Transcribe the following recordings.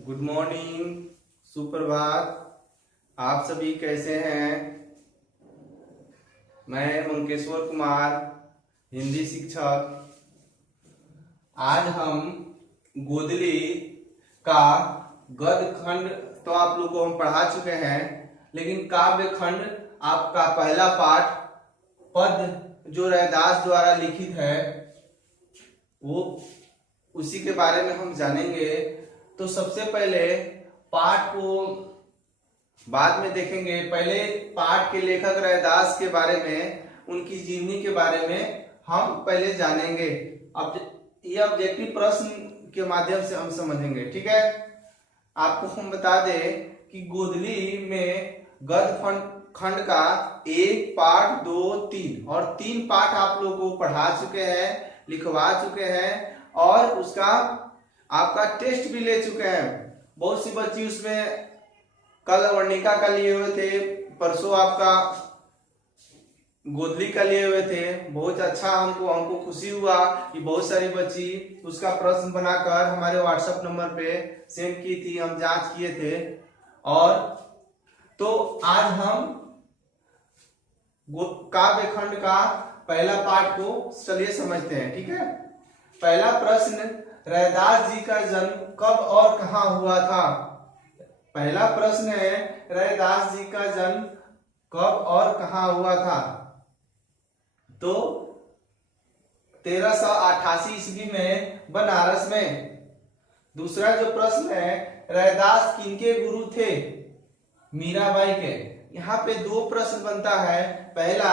Good morning, सुप्रभात। आप सभी कैसे हैं? मैं मंकेश्वर कुमार, हिंदी शिक्षक। आज हम गोदली का गद्य खंड तो आप लोगों को हम पढ़ा चुके हैं, लेकिन काव्य खंड आपका पहला पाठ पद्य जो रैदास द्वारा लिखित है वो उसी के बारे में हम जानेंगे। तो सबसे पहले पाठ को बाद में देखेंगे, पहले पाठ के लेखक रैदास के बारे में, उनकी जीवनी के बारे में हम पहले जानेंगे। अब ये ऑब्जेक्टिव प्रश्न के माध्यम से हम समझेंगे, ठीक है। आपको हम बता दें कि गोदली में गद्य खंड का 1 पाठ 2 3 और 3 पाठ आप लोगों को पढ़ा चुके हैं, लिखवा चुके हैं और उसका आपका टेस्ट भी ले चुके हैं। बहुत सी बच्ची उसमें कल वर्णिका का लिए हुए थे, परसों आपका गोदली का लिए हुए थे। बहुत अच्छा हमको खुशी हुआ कि बहुत सारी बच्ची उसका प्रश्न बनाकर हमारे व्हाट्सएप नंबर पे सेंड की थी, हम जांच किए थे। और तो आज हम काव्य खंड का पहला पाठ को चलिए समझते हैं, ठीक है। पहला प्रश्न, रैदास जी का जन्म कब और कहां हुआ था? पहला प्रश्न है, रैदास जी का जन्म कब और कहां हुआ था? तो 1388 ईस्वी में बनारस में। दूसरा जो प्रश्न है, रैदास किनके गुरु थे? मीराबाई के। यहाँ पे 2 प्रश्न बनता है। पहला,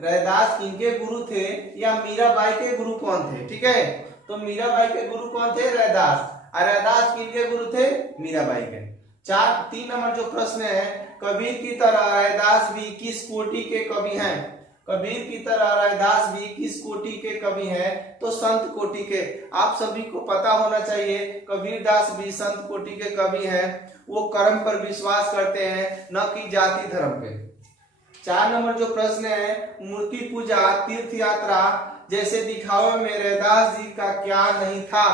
रैदास किनके गुरु थे या मीराबाई के गुरु कौन थे, ठीक है। तो मीराबाई के गुरु कौन थे? रैदास। और रैदास किनके गुरु थे? मीराबाई के। 3 नंबर जो प्रश्न है, कबीर की तरह रैदास भी किस कोटि के कवि हैं? कबीर की तरह रैदास भी किस कोटि के कवि हैं? तो संत कोटि के। आप सभी को पता होना चाहिए कबीरदास भी संत कोटि के कवि हैं। वो कर्म पर विश्वास करते हैं, न कि जाति धर्म पे। 4 नंबर जो प्रश्न है, मूर्ति पूजा तीर्थ यात्रा जैसे दिखावे में रैदास जी का क्या नहीं था?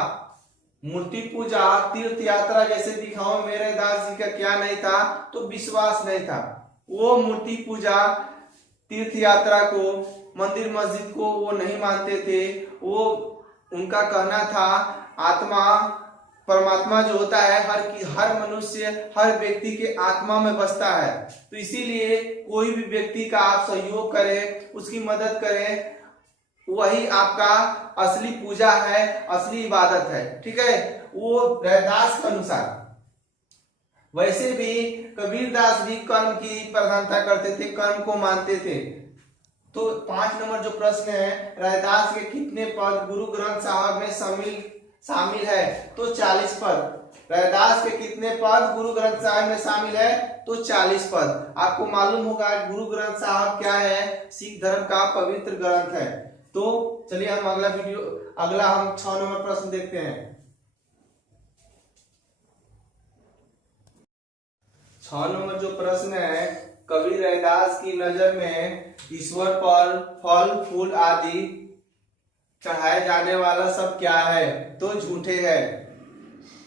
मूर्ति पूजा तीर्थ यात्रा जैसे दिखावे में रैदास जी का क्या नहीं था? तो विश्वास नहीं था। वो मूर्ति पूजा तीर्थ यात्रा को, मंदिर मस्जिद को वो नहीं मानते थे। वो उनका कहना था आत्मा परमात्मा जो होता है हर मनुष्य, हर व्यक्ति के आत्मा में बसता है। तो इसीलिए कोई भी व्यक्ति का आप सहयोग करें, उसकी मदद करें, वही आपका असली पूजा है, असली इबादत है, ठीक है। वो रैदास के अनुसार। वैसे भी कबीरदास भी कर्म की प्रधानता करते थे, कर्म को मानते थे। तो 5 नंबर जो प्रश्न है, रैदास के कितने पद गुरु ग्रंथ साहब में शामिल है? तो 40 पद। रैदास के कितने पद गुरु ग्रंथ साहब में शामिल है? तो 40 पद। आपको मालूम होगा गुरु ग्रंथ साहब क्या है? सिख धर्म का पवित्र ग्रंथ है। तो चलिए हम अगला हम 6 नंबर प्रश्न देखते हैं। 6 नंबर जो प्रश्न है, कवि रैदास की नजर में ईश्वर पर फल फूल आदि चढ़ाए जाने वाला सब क्या है? तो झूठे है।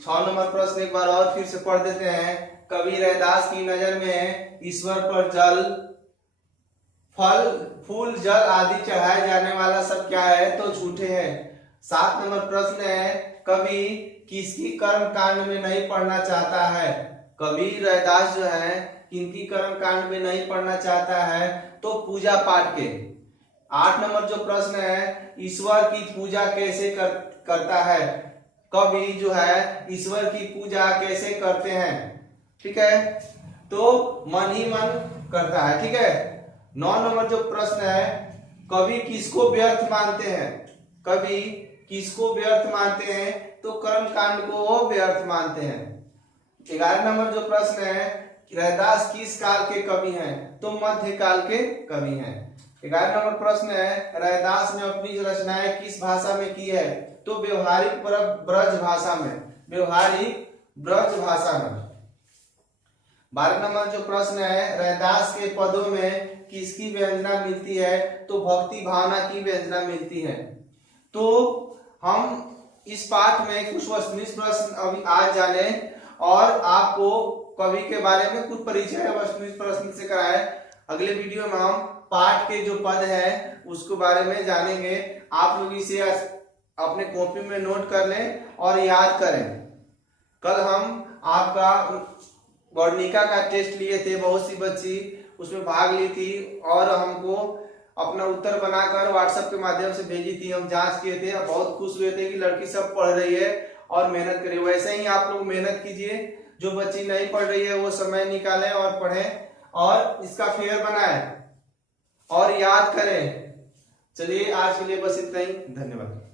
6 नंबर प्रश्न एक बार और फिर से पढ़ देते हैं। कवि रैदास की नजर में ईश्वर पर जल फल फूल जल आदि चढ़ाए जाने वाला सब क्या है? तो झूठे हैं। 7 नंबर प्रश्न है, कवि किसकी कर्म कांड में नहीं पढ़ना चाहता है? कवि रैदास जो है किनकी कर्म कांड में नहीं पढ़ना चाहता है? तो पूजा पाठ के। 8 नंबर जो प्रश्न है, ईश्वर की पूजा कैसे करता है? कवि जो है ईश्वर की पूजा कैसे करते हैं, ठीक है। तो मन ही मन करता है, ठीक है। 9 नंबर जो प्रश्न है, कवि किसको व्यर्थ मानते हैं? कवि किसको व्यर्थ मानते हैं? तो कर्म कांड को वो व्यर्थ मानते हैं। 11 नंबर जो प्रश्न है, रैदास किस काल के कवि हैं? तो मध्य काल के कवि हैं। 11 नंबर प्रश्न है, रैदास ने अपनी रचनाएं किस भाषा में की है? तो व्यवहारिक ब्रज भाषा में। व्यवहारिक ब्रज भाषा में। 12 नंबर जो प्रश्न है, रैदास के पदों में किसकी व्यंजना मिलती है? तो भक्ति भावना की व्यंजना मिलती है। तो हम इस पाठ में कुछ वस्तुनिष्ठ प्रश्न अभी आज जाने और आपको कवि के बारे में कुछ परिचय वस्तु इस प्रश्न से कराया है। अगले वीडियो में हम पाठ के जो पद है उसके बारे में जानेंगे। आप लोग इसे अपने कॉपी में नोट कर लें और याद करें। कल हम आपका गौरनिका का टेस्ट लिए थे, बहुत सी बच्ची उसमें भाग ली थी और हमको अपना उत्तर बनाकर व्हाट्सएप के माध्यम से भेजी थी। हम जांच किए थे, बहुत खुश हुए थे कि लड़की सब पढ़ रही है और मेहनत करे। वैसे ही आप लोग मेहनत कीजिए, जो बच्ची नहीं पढ़ रही है वो समय निकालें और पढ़ें और इसका फेयर बनाएं और याद करें। चलिए आज के लिए बस इतना ही, धन्यवाद।